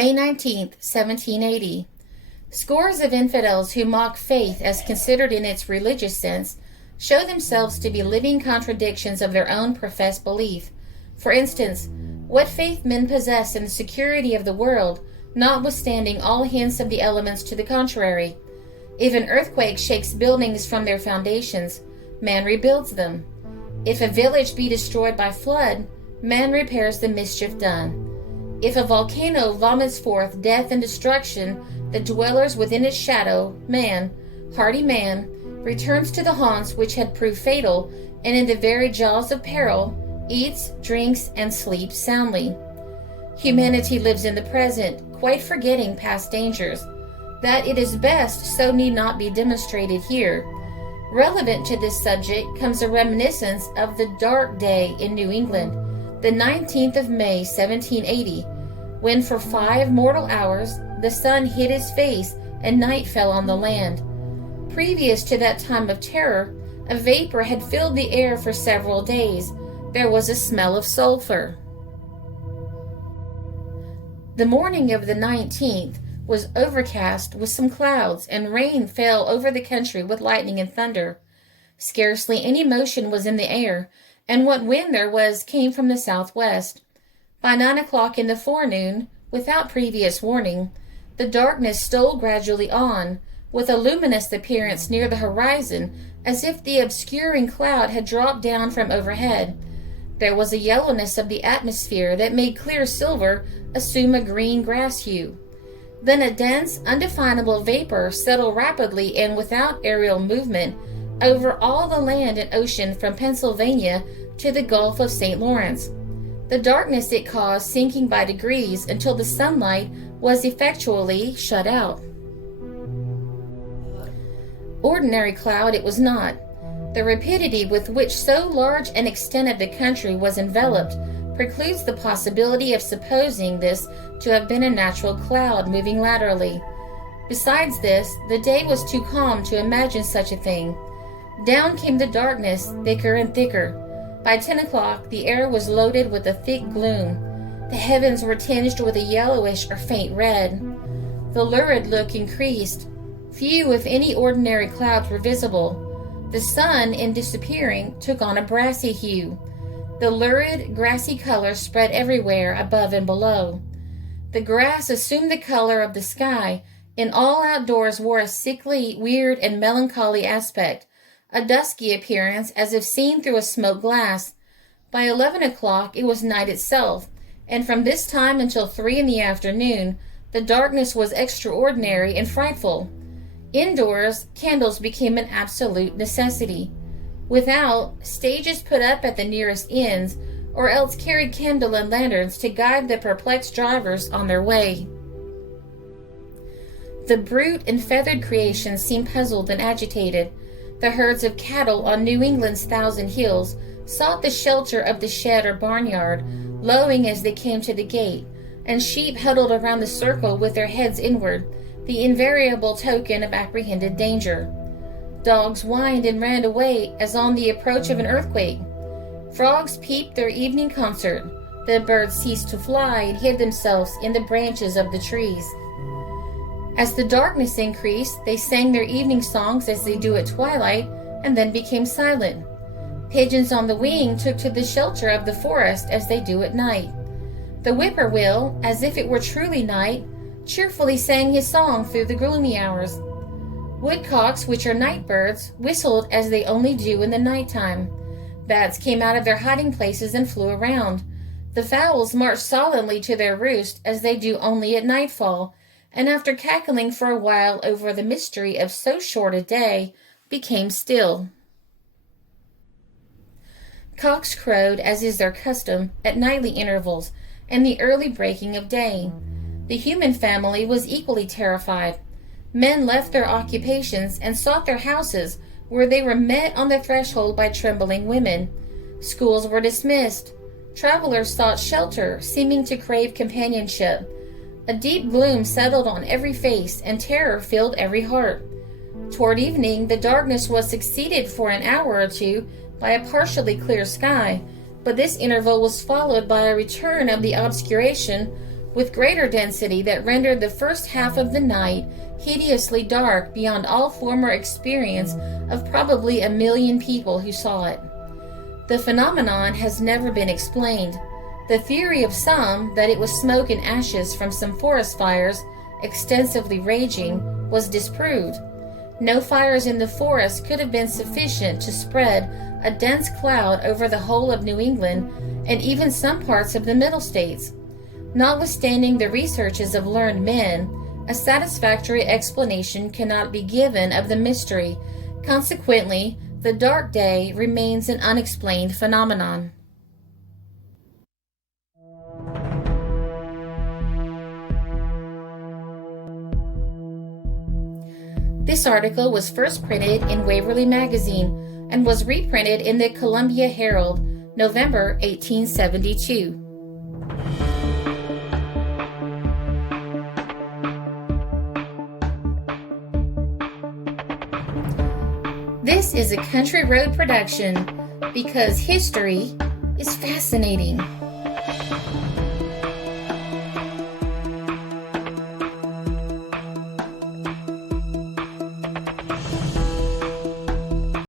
May 19th, 1780. Scores of infidels who mock faith as considered in its religious sense show themselves to be living contradictions of their own professed belief. For instance, what faith men possess in the security of the world, notwithstanding all hints of the elements to the contrary. If an earthquake shakes buildings from their foundations, man rebuilds them. If a village be destroyed by flood, man repairs the mischief done. If a volcano vomits forth death and destruction, the dwellers within its shadow, man, hardy man, returns to the haunts which had proved fatal, and in the very jaws of peril, eats, drinks, and sleeps soundly. Humanity lives in the present, quite forgetting past dangers. That it is best so need not be demonstrated here. Relevant to this subject comes a reminiscence of the dark day in New England, the 19th of May, 1780, when for 5 mortal hours the sun hid his face and night fell on the land. Previous to that time of terror, a vapor had filled the air for several days. There was a smell of sulfur. The morning of the 19th was overcast with some clouds, and rain fell over the country with lightning and thunder. Scarcely any motion was in the air, and what wind there was came from the southwest. By 9 o'clock in the forenoon, without previous warning, the darkness stole gradually on, with a luminous appearance near the horizon, as if the obscuring cloud had dropped down from overhead. There was a yellowness of the atmosphere that made clear silver assume a green grass hue. Then a dense, undefinable vapor settled rapidly and without aerial movement over all the land and ocean from Pennsylvania to the Gulf of St. Lawrence. The darkness it caused sinking by degrees until the sunlight was effectually shut out. Ordinary cloud it was not. The rapidity with which so large an extent of the country was enveloped precludes the possibility of supposing this to have been a natural cloud moving laterally. Besides this, the day was too calm to imagine such a thing. Down came the darkness, thicker and thicker. By 10 o'clock, the air was loaded with a thick gloom. The heavens were tinged with a yellowish or faint red. The lurid look increased. Few, if any, ordinary clouds were visible. The sun, in disappearing, took on a brassy hue. The lurid, grassy color spread everywhere, above and below. The grass assumed the color of the sky, and all outdoors wore a sickly, weird, and melancholy aspect, a dusky appearance as if seen through a smoked glass. By 11 o'clock it was night itself, and from this time until 3 in the afternoon, the darkness was extraordinary and frightful. Indoors, candles became an absolute necessity. Without, stages put up at the nearest inns, or else carried candle and lanterns to guide the perplexed drivers on their way. The brute and feathered creation seemed puzzled and agitated. The herds of cattle on New England's 1,000 hills sought the shelter of the shed or barnyard, lowing as they came to the gate, and sheep huddled around the circle with their heads inward, the invariable token of apprehended danger. Dogs whined and ran away as on the approach of an earthquake. Frogs peeped their evening concert. The birds ceased to fly and hid themselves in the branches of the trees. As the darkness increased, they sang their evening songs as they do at twilight, and then became silent. Pigeons on the wing took to the shelter of the forest as they do at night. The whippoorwill, as if it were truly night, cheerfully sang his song through the gloomy hours. Woodcocks, which are night birds, whistled as they only do in the night-time. Bats came out of their hiding places and flew around. The fowls marched solemnly to their roost as they do only at nightfall, and after cackling for a while over the mystery of so short a day, became still. Cocks crowed, as is their custom, at nightly intervals, and the early breaking of day. The human family was equally terrified. Men left their occupations and sought their houses, where they were met on the threshold by trembling women. Schools were dismissed. Travelers sought shelter, seeming to crave companionship. A deep gloom settled on every face, and terror filled every heart. Toward evening, the darkness was succeeded for an hour or two by a partially clear sky, but this interval was followed by a return of the obscuration, with greater density that rendered the first half of the night hideously dark beyond all former experience of probably 1 million people who saw it. The phenomenon has never been explained. The theory of some that it was smoke and ashes from some forest fires extensively raging was disproved. No fires in the forest could have been sufficient to spread a dense cloud over the whole of New England and even some parts of the Middle States. Notwithstanding the researches of learned men, a satisfactory explanation cannot be given of the mystery. Consequently, the dark day remains an unexplained phenomenon. This article was first printed in Waverly Magazine and was reprinted in the Columbia Herald, November 1872. This is a Country Road production because history is fascinating.